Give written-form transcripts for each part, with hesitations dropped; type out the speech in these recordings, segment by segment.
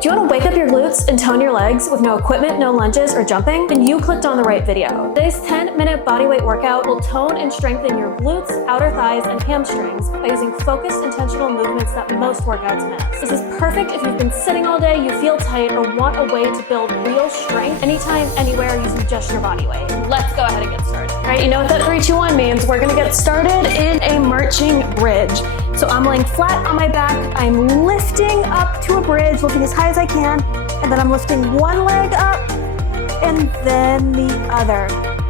Do you want to wake up your glutes and tone your legs with no equipment, no lunges, or jumping? Then you clicked on the right video. Today's 10-minute bodyweight workout will tone and strengthen your glutes, outer thighs, and hamstrings by using focused, intentional movements that most workouts miss. This is perfect if you've been sitting all day, you feel tight, or want a way to build real strength anytime, anywhere, using just your body weight. Let's go ahead and get started. All right, you know what that 3, 2, 1 means. We're gonna get started in a marching bridge. So I'm laying flat on my back, I'm lifting up to a bridge, lifting as high as I can, and then I'm lifting one leg up and then the other.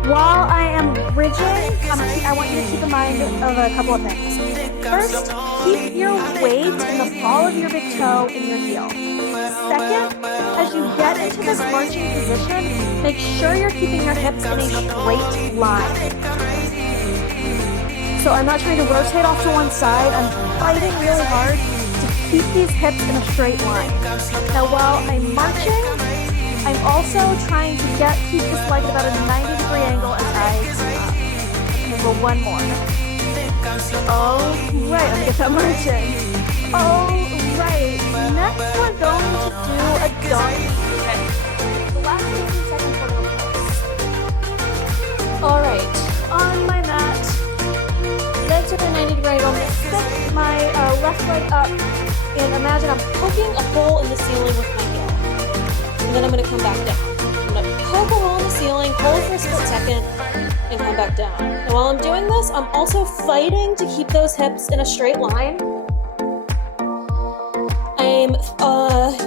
While I am bridging, I want you to keep in mind of a couple of things. First, keep your weight in the ball of your big toe and your heel. Second, as you get into this marching position, make sure you're keeping your hips in a straight line. So I'm not trying to rotate off to one side, I'm fighting really hard to keep these hips in a straight line. Now while I'm marching, I'm also trying to keep this leg at about a 90-degree angle as I come up. Go one more. All right, let's get that marching. All right, next we're going to do a donkey. Okay. The last 15 seconds we're going to pulse. All right, on my mat, legs are at a 90-degree angle. I'm going to stick my left leg up and imagine I'm poking a hole in the ceiling with my heel. And then I'm going to come back down. I'm going to poke a hole in the ceiling, hold for a split second, and come back down. Now while I'm doing this, I'm also fighting to keep those hips in a straight line. I'm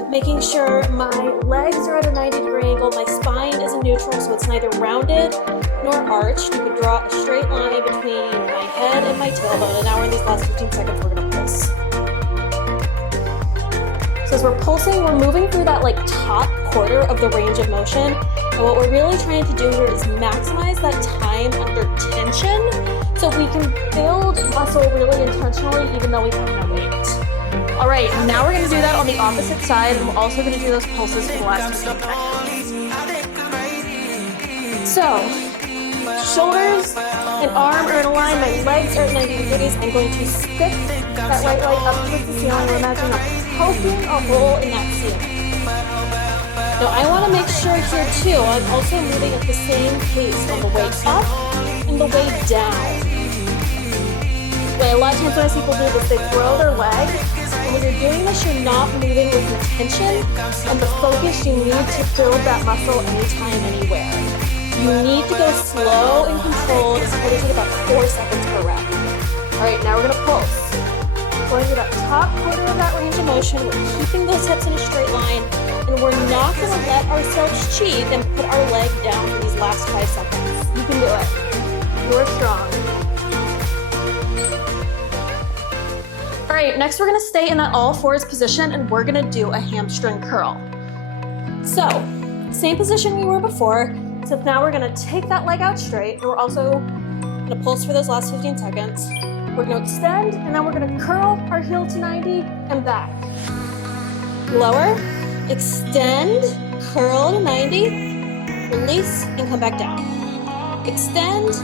making sure my legs are at a 90-degree angle, my spine is in neutral, so it's neither rounded nor arched. You could draw a straight line between my head and my tailbone, and now we're in these last 15 seconds, we're gonna pulse. So as we're pulsing, we're moving through that top quarter of the range of motion, and what we're really trying to do here is maximize that time under tension so we can build muscle really intentionally even though we have no weight. All right, now we're gonna do that on the opposite side, and we're also gonna do those pulses for the last 15 seconds. So, shoulders and arm are in a line, my legs are at 90 degrees. I'm going to stick that right leg up towards the ceiling. Imagine I'm poking a hole in that ceiling. Now I wanna make sure here too, I'm also moving at the same pace on the way up and the way down. A lot of times when I see people do this, they throw their leg. And when you're doing this, you're not moving with the tension and the focus you need to build that muscle anytime, anywhere. You need to go slow and controlled. It's going to take about 4 seconds per rep. All right, now we're going to pulse. Going to that top quarter of that range of motion, we're keeping those hips in a straight line, and we're not going to let ourselves cheat and put our leg down for these last 5 seconds. You can do it. You're strong. All right, next we're gonna stay in that all fours position and we're gonna do a hamstring curl. So, same position we were before, except now we're gonna take that leg out straight, and we're also gonna pulse for those last 15 seconds. We're gonna extend, and then we're gonna curl our heel to 90 and back. Lower, extend, curl to 90, release, and come back down. Extend,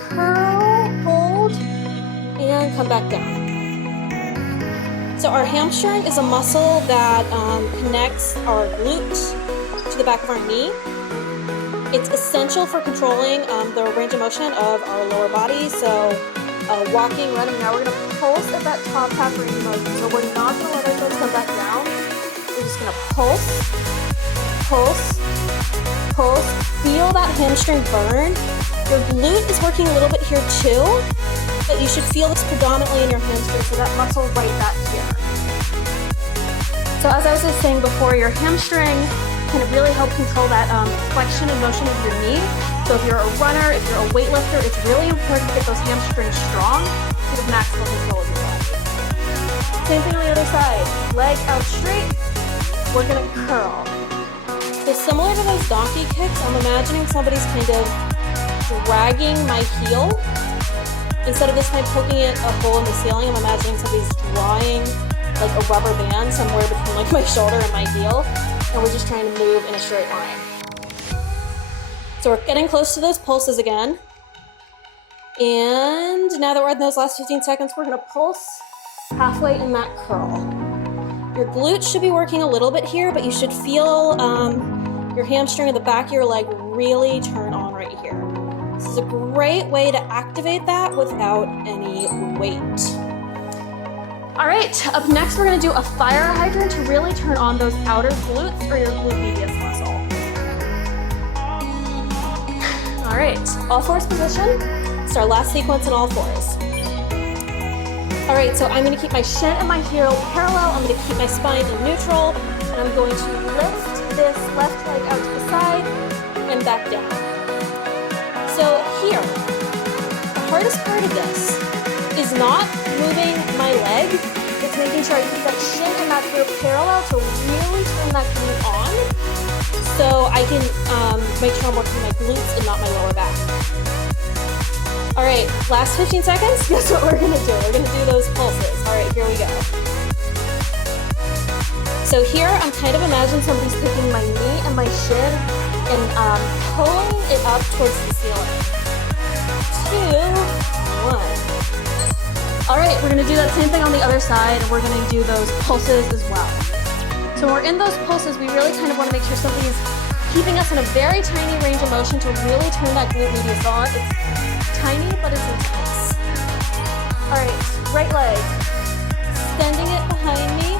curl, hold, and come back down. So our hamstring is a muscle that connects our glute to the back of our knee. It's essential for controlling the range of motion of our lower body. So walking, running, now we're gonna pulse at that top half range of motion. So we're not gonna let ourselves come back down. We're just gonna pulse, pulse, pulse. Feel that hamstring burn. Your glute is working a little bit here too, but you should feel this predominantly in your hamstring, so that muscle right back here. So as I was just saying before, your hamstring can really help control that flexion and motion of your knee. So if you're a runner, if you're a weightlifter, it's really important to get those hamstrings strong to get maximal control of your body. Same thing on the other side. Leg out straight, we're gonna curl. So similar to those donkey kicks, I'm imagining somebody's kind of dragging my heel. Instead of this time poking it a hole in the ceiling, I'm imagining somebody's drawing like a rubber band somewhere between my shoulder and my heel, and we're just trying to move in a straight line. So we're getting close to those pulses again. And now that we're in those last 15 seconds, we're gonna pulse halfway in that curl. Your glutes should be working a little bit here, but you should feel your hamstring at the back of your leg really turn on right here. This is a great way to activate that without any weight. All right, up next, we're gonna do a fire hydrant to really turn on those outer glutes or your glute medius muscle. All right, all fours position. It's our last sequence in all fours. All right, so I'm gonna keep my shin and my heel parallel. I'm gonna keep my spine in neutral, and I'm going to lift this left leg out to the side and back down. So here, the hardest part of this is not moving my leg. It's making sure I keep that shin and that heel parallel to really turn that glute on, so I can make sure I'm working my glutes and not my lower back. All right, last 15 seconds. Guess what we're gonna do? We're gonna do those pulses. All right, here we go. So here, I'm kind of imagining somebody's taking my knee and my shin and pulling it up towards the ceiling. 2, 1. All right, we're gonna do that same thing on the other side, and we're gonna do those pulses as well. So when we're in those pulses, we really kind of wanna make sure somebody's keeping us in a very tiny range of motion to really turn that glute medius on. It's tiny, but it's intense. All right, right leg, extending it behind me,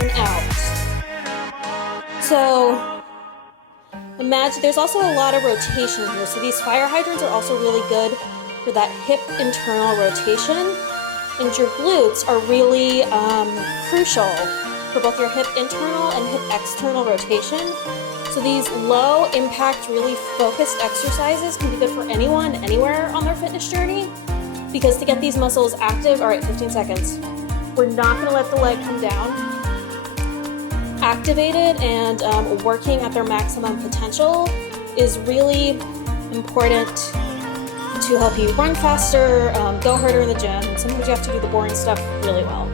and out. So imagine, there's also a lot of rotation here. So these fire hydrants are also really good for that hip internal rotation, and your glutes are really crucial for both your hip internal and hip external rotation. So these low impact, really focused exercises can be good for anyone, anywhere on their fitness journey, because to get these muscles active, all right, 15 seconds. We're not gonna let the leg come down. Activated and working at their maximum potential is really important to help you run faster, go harder in the gym. Sometimes you have to do the boring stuff really well.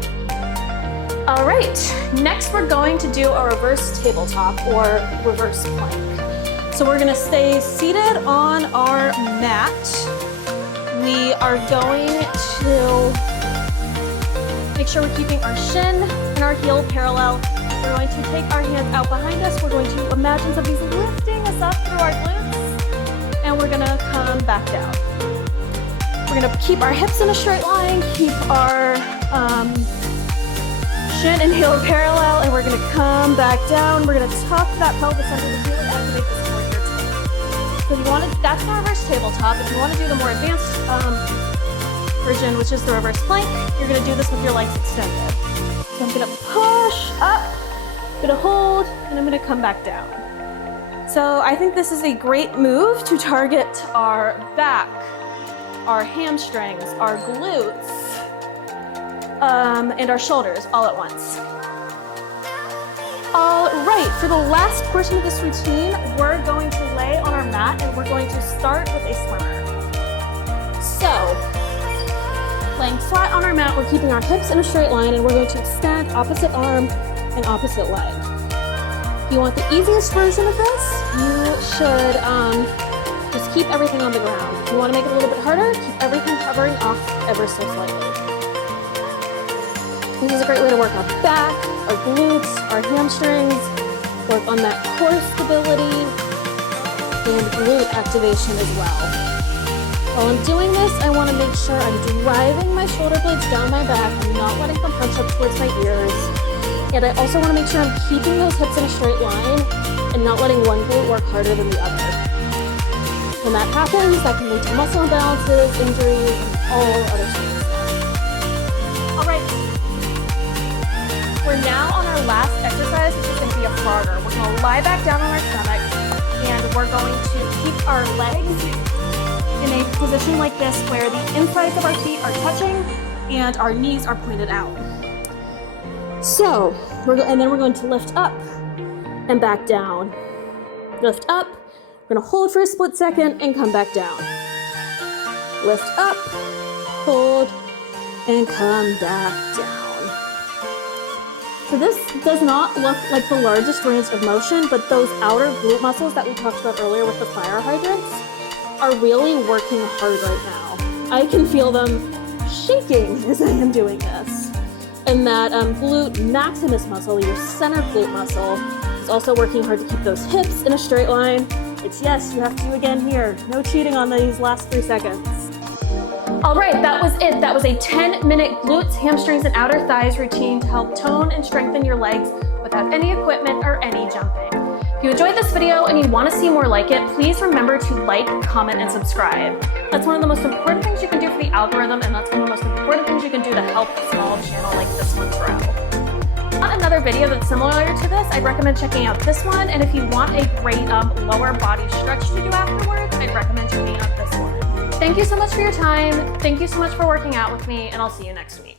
All right, next we're going to do a reverse tabletop or reverse plank. So we're gonna stay seated on our mat. We are going to make sure we're keeping our shin and our heel parallel. We're going to take our hands out behind us. We're going to imagine somebody's lifting us up through our glutes, and we're gonna come back down. We're gonna keep our hips in a straight line, keep our shin and heel parallel, and we're gonna come back down. We're gonna tuck that pelvis under to really activate this core here today. So if you want to, that's the reverse tabletop. If you want to do the more advanced version, which is the reverse plank, you're gonna do this with your legs extended. So I'm gonna push up, I'm gonna hold, and I'm gonna come back down. So I think this is a great move to target our back, our hamstrings, our glutes, and our shoulders all at once. All right, for the last portion of this routine, we're going to lay on our mat and we're going to start with a swimmer. So, laying flat on our mat, we're keeping our hips in a straight line and we're going to extend opposite arm and opposite leg. If you want the easiest version of this, you should just keep everything on the ground. If you want to make it a little bit harder, keep everything hovering off ever so slightly. This is a great way to work our back, our glutes, our hamstrings, work on that core stability, and glute activation as well. While I'm doing this, I want to make sure I'm driving my shoulder blades down my back. I'm not letting them punch up towards my ears. And I also want to make sure I'm keeping those hips in a straight line and not letting one glute work harder than the other. When that happens, that can lead to muscle imbalances, injuries, and all other things. All right. We're now on our last exercise, which is going to be a frogger. We're going to lie back down on our stomach, and we're going to keep our legs in a position like this where the insides of our feet are touching and our knees are pointed out. So, and then we're going to lift up and back down. Lift up, we're going to hold for a split second and come back down. Lift up, hold, and come back down. So this does not look like the largest range of motion, but those outer glute muscles that we talked about earlier with the fire hydrants are really working hard right now. I can feel them shaking as I am doing this. And that glute maximus muscle, your center glute muscle, is also working hard to keep those hips in a straight line. It's yes, you have to again here. No cheating on these last 3 seconds. All right, that was it. That was a 10-minute glutes, hamstrings, and outer thighs routine to help tone and strengthen your legs without any equipment or any jumping. If you enjoyed this video and you want to see more like it, please remember to like, comment, and subscribe. That's one of the most important things you can do for the algorithm, and that's one of the most important things you can do to help a small channel like this one grow. Want another video that's similar to this, I'd recommend checking out this one, and if you want a great lower body stretch to do afterwards, I'd recommend checking out this one. Thank you so much for your time. Thank you so much for working out with me, and I'll see you next week.